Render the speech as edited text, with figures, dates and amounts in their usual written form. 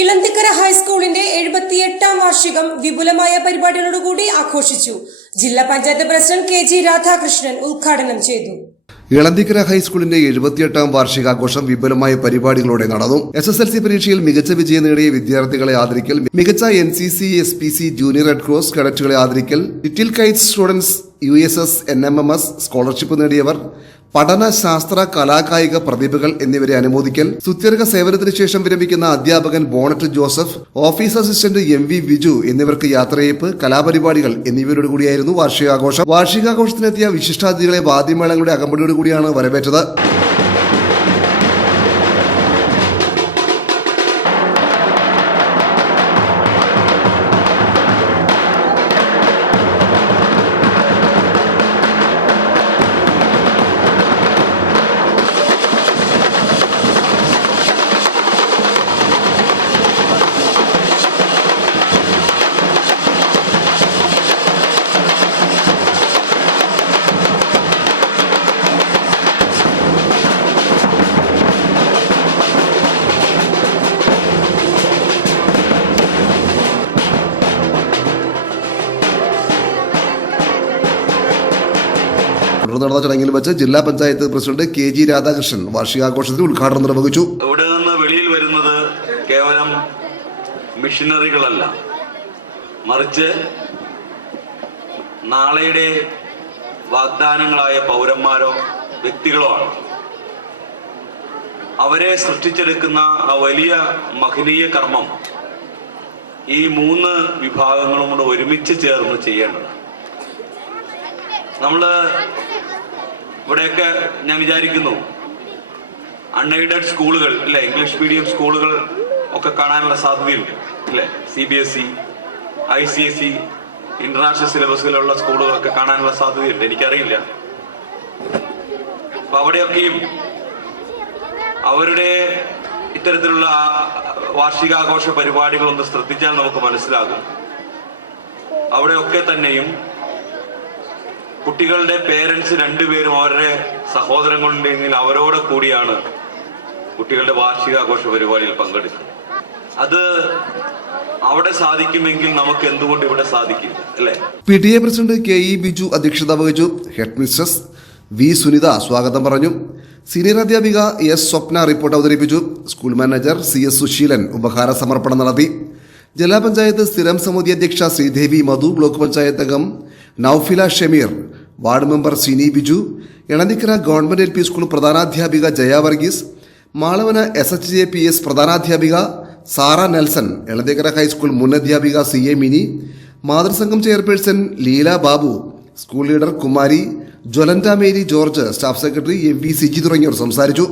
ഇളന്തിക്കര ഹൈസ്കൂളിന്റെ 78ാം വാർഷികം വിപുലമായ പരിപാടികളോടുകൂടി ആഘോഷിച്ചു. ജില്ലാ പഞ്ചായത്ത് പ്രസിഡന്റ് KG രാധാകൃഷ്ണൻ ഉദ്ഘാടനം ചെയ്തു. ഇളന്തിക്കര ഹൈസ്കൂളിന്റെ 78ാം വാർഷികാഘോഷം വിപുലമായ പരിപാടികളോടെ നടന്നു. SSLC പരീക്ഷയിൽ മികച്ച വിജയം നേടിയ വിദ്യാർത്ഥികളെ ആദരിക്കൽ, മികച്ച NCC, SPC, junior red cross കേഡറ്റുകളെ ആദരിക്കൽ, little kites students, USS, NMMS scholarship നേടിയവർ, പഠന, ശാസ്ത്ര, കലാകായിക പ്രതിഭകൾ എന്നിവരെ അനുമോദിക്കൽ, സുത്യർഹ സേവനത്തിന് ശേഷം വിരമിക്കുന്ന അധ്യാപകൻ bonnet Joseph, office assistant MV Viju എന്നിവർക്ക് യാത്രയയപ്പ്, കലാപരിപാടികൾ എന്നിവയോടുകൂടിയായിരുന്നു വാർഷികാഘോഷം. വാർഷികാഘോഷത്തിനെത്തിയ വിശിഷ്ടാതിഥികളെ വാദ്യമേളങ്ങളുടെ അകമ്പടിയോടുകൂടിയാണ് വരവേറ്റത്. നടന്ന ചടങ്ങിൽ വെച്ച് ജില്ലാ പഞ്ചായത്ത് പ്രസിഡന്റ് KG രാധാകൃഷ്ണൻ വാർഷികാഘോഷത്തിന് ഉദ്ഘാടനം നിർവഹിച്ചു. ഇവിടെ നിന്ന് വെളിയിൽ വരുന്നത് കേവലം മിഷനറികളല്ല, മറിച്ച് നാളെയുടെ വാഗ്ദാനങ്ങളായ പൗരന്മാരോ വ്യക്തികളോ ആണ്. അവരെ സൃഷ്ടിച്ചെടുക്കുന്ന ആ വലിയ മഹനീയ കർമ്മം ഈ 3 വിഭാഗങ്ങളും കൂടെ ഒരുമിച്ച് ചേർന്ന് ചെയ്യേണ്ടത്. നമ്മള് ഇവിടെയൊക്കെ ഞാൻ വിചാരിക്കുന്നു അൺഎയ്ഡഡ് സ്കൂളുകൾ അല്ലെ, ഇംഗ്ലീഷ് മീഡിയം സ്കൂളുകൾ ഒക്കെ കാണാനുള്ള സാധ്യതയുണ്ട് അല്ലെ. CBSE, ICSE, ഇന്റർനാഷണൽ സിലബസിലുള്ള സ്കൂളുകളൊക്കെ കാണാനുള്ള സാധ്യതയുണ്ട്. എനിക്കറിയില്ല. അപ്പൊ അവിടെയൊക്കെയും അവരുടെ ഇത്തരത്തിലുള്ള വാർഷികാഘോഷ പരിപാടികളൊന്ന് ശ്രദ്ധിച്ചാൽ നമുക്ക് മനസ്സിലാകും. അവിടെയൊക്കെ തന്നെയും കുട്ടികളുടെ പേരൻസ് 2 പേരും അവരുടെ സഹോദരങ്ങളുണ്ടെങ്കിൽ അവരോട് കൂടിയാണ് കുട്ടികളുടെ വാർഷികാഘോഷ പരിപാടിയിൽ പങ്കെടുക്കുന്നത്. അത് അവിടെ സാധിക്കുമെങ്കിൽ നമുക്ക് എന്തുകൊണ്ട് ഇവിടെ സാധിക്കില്ല അല്ലേ? PTA പ്രസിഡന്റ് KE ബിജു അധ്യക്ഷത വഹിച്ചു. ഹെഡ് മിസ്ട്രസ് V സുനിത സ്വാഗതം പറഞ്ഞു. സീനിയർ അധ്യാപിക S സ്വപ്ന റിപ്പോർട്ട് അവതരിപ്പിച്ചു. സ്കൂൾ മാനേജർ CS സുശീലൻ ഉപഹാര സമർപ്പണം നടത്തി. ജില്ലാ പഞ്ചായത്ത് സ്ഥിരം സമിതി അധ്യക്ഷ ശ്രീദേവി മധു, ബ്ലോക്ക് പഞ്ചായത്ത് അംഗം Noufila Shameer, ward member Sini Biju, Elanthikkara government LP school പ്രധാനാധ്യാപിക ജയ വർഗീസ്, മാളവന SHJPS പ്രധാനാധ്യാപിക സാറ നെൽസൺ, ഇളന്തിക്കര ഹൈസ്കൂൾ മുൻ അധ്യാപിക CA മിനി, മാതൃസംഘം chairperson Leela Babu, school leader Kumari, Jwalanta Mary George, staff secretary MV Siji തുടങ്ങിയവർ സംസാരിച്ചു.